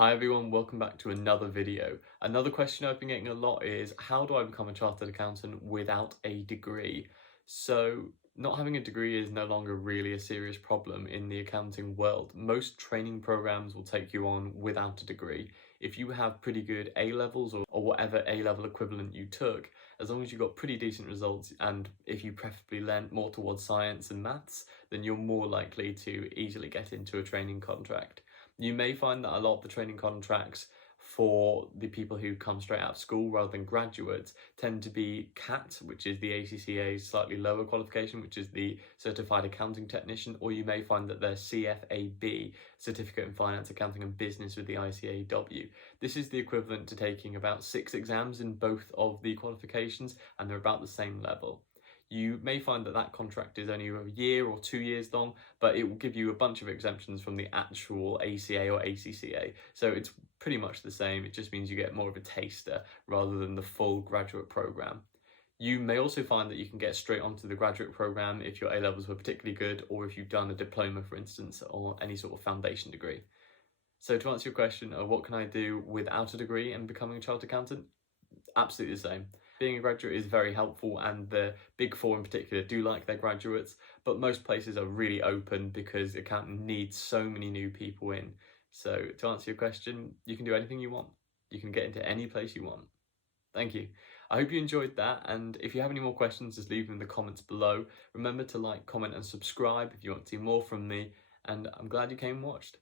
Hi everyone, welcome back to another video. Another question I've been getting a lot is, how do I become a chartered accountant without a degree? So not having a degree is no longer really a serious problem in the accounting world. Most training programs will take you on without a degree. If you have pretty good A levels or whatever A level equivalent you took, as long as you got pretty decent results and if you preferably learnt more towards science and maths, then you're more likely to easily get into a training contract. You may find that a lot of the training contracts for the people who come straight out of school rather than graduates tend to be CAT, which is the ACCA's slightly lower qualification, which is the Certified Accounting Technician, or you may find that they're CFAB, Certificate in Finance, Accounting and Business with the ICAEW. This is the equivalent to taking about 6 exams in both of the qualifications, and they're about the same level. You may find that that contract is only a year or 2 years long, but it will give you a bunch of exemptions from the actual ACA or ACCA. So it's pretty much the same. It just means you get more of a taster rather than the full graduate program. You may also find that you can get straight onto the graduate program if your A levels were particularly good, or if you've done a diploma, for instance, or any sort of foundation degree. So to answer your question of what can I do without a degree and becoming a chartered accountant, absolutely the same. Being a graduate is very helpful, and the Big Four in particular do like their graduates, but most places are really open because accounting needs so many new people in. So to answer your question, you can do anything you want. You can get into any place you want. Thank you. I hope you enjoyed that, and if you have any more questions, just leave them in the comments below. Remember to like, comment and subscribe if you want to see more from me, and I'm glad you came and watched.